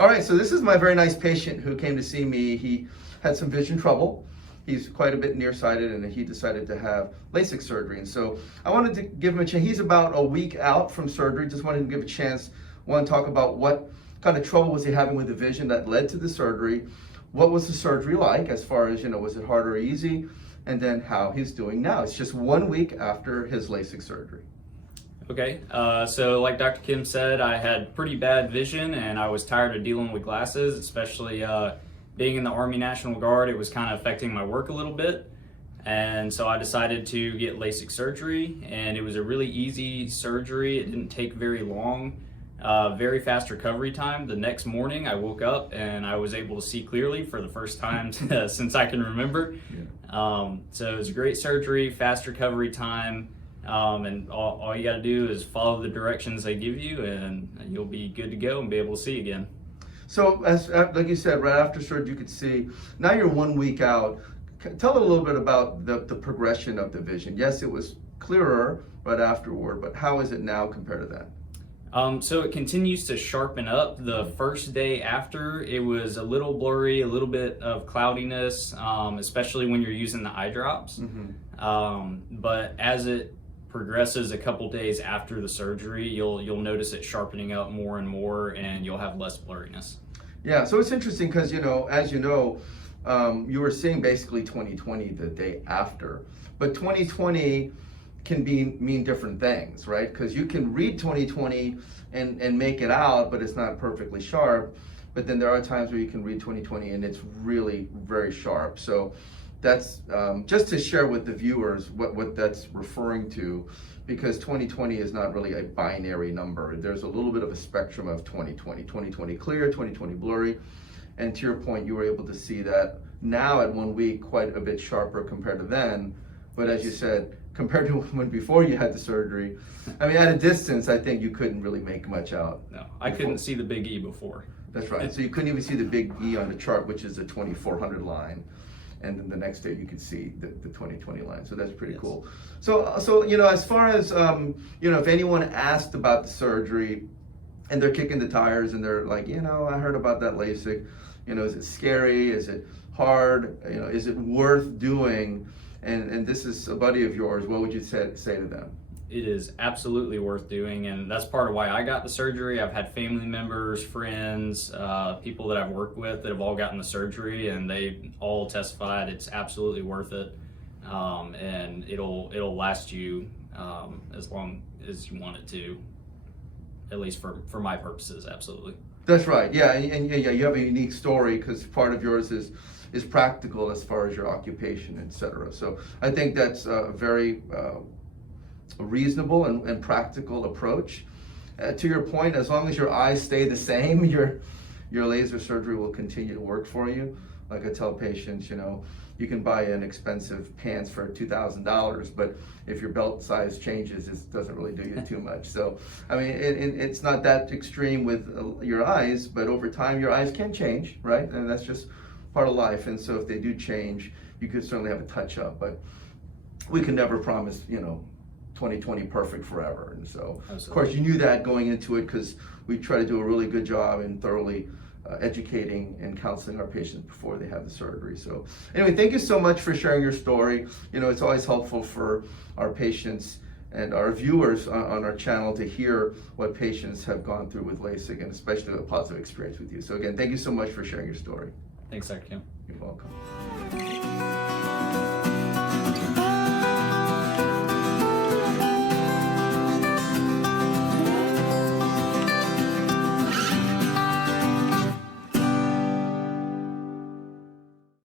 All right, so this is my very nice patient who came to see me. He had some vision trouble. He's quite a bit nearsighted, and he decided to have LASIK surgery. And so I wanted to give him a chance. He's about a week out from surgery. Just wanted to give a chance, one, talk about what kind of trouble was he having with the vision that led to the surgery. What was the surgery like as far as, was it hard or easy? And then how he's doing now. It's just 1 week after his LASIK surgery. Okay, so like Dr. Kim said, I had pretty bad vision and I was tired of dealing with glasses, especially being in the Army National Guard. It was kind of affecting my work a little bit. And so I decided to get LASIK surgery, and it was a really easy surgery. It didn't take very long, very fast recovery time. The next morning I woke up and I was able to see clearly for the first time since I can remember. Yeah. So it was a great surgery, fast recovery time. And all you got to do is follow the directions they give you, and you'll be good to go and be able to see again. So, like you said, right after surgery, you could see. Now you're 1 week out. Tell a little bit about the progression of the vision. Yes, it was clearer right afterward, but how is it now compared to that? So it continues to sharpen up. The first day after, it was a little blurry, a little bit of cloudiness, especially when you're using the eye drops. Mm-hmm. But as it progresses a couple days after the surgery, you'll notice it sharpening up more and more, and you'll have less blurriness. Yeah, so it's interesting because, as you were seeing basically 20/20 the day after, but 20/20 can mean different things, right? Because you can read 20/20 and make it out, but it's not perfectly sharp. But then there are times where you can read 20/20 and it's really very sharp. So that's just to share with the viewers what that's referring to, because 20/20 is not really a binary number. There's a little bit of a spectrum of 20/20. 20/20 clear, 20/20 blurry. And to your point, you were able to see that now at 1 week quite a bit sharper compared to then. But as you said, compared to when before you had the surgery, I mean, at a distance, I think you couldn't really make much out. No, I couldn't see the big E before. That's right. So you couldn't even see the big E on the chart, which is the 2400 line. And then the next day you could see the 20/20 line. So that's pretty cool. So as far as, if anyone asked about the surgery and they're kicking the tires and they're like, I heard about that LASIK, is it scary? Is it hard? Is it worth doing? And this is a buddy of yours. What would you say to them? It is absolutely worth doing, and that's part of why I got the surgery. I've had family members, friends, people that I've worked with that have all gotten the surgery, and they all testified it's absolutely worth it, and it'll last you as long as you want it to, at least for my purposes, absolutely. That's right. Yeah, and you have a unique story because part of yours is practical as far as your occupation, etc. So I think that's a very reasonable and practical approach. To your point, as long as your eyes stay the same, your laser surgery will continue to work for you. Like I tell patients, you can buy an expensive pants for $2,000, but if your belt size changes, it doesn't really do you too much. So, I mean, it's not that extreme with your eyes, but over time, your eyes can change, right? And that's just part of life. And so if they do change, you could certainly have a touch up, but we can never promise, 20/20 perfect forever. And so, absolutely. Of course, you knew that going into it because we try to do a really good job in thoroughly educating and counseling our patients before they have the surgery. So anyway, thank you so much for sharing your story. It's always helpful for our patients and our viewers on our channel to hear what patients have gone through with LASIK, and especially a positive experience with you. So again, thank you so much for sharing your story. Thanks, Dr. Kim. You're welcome.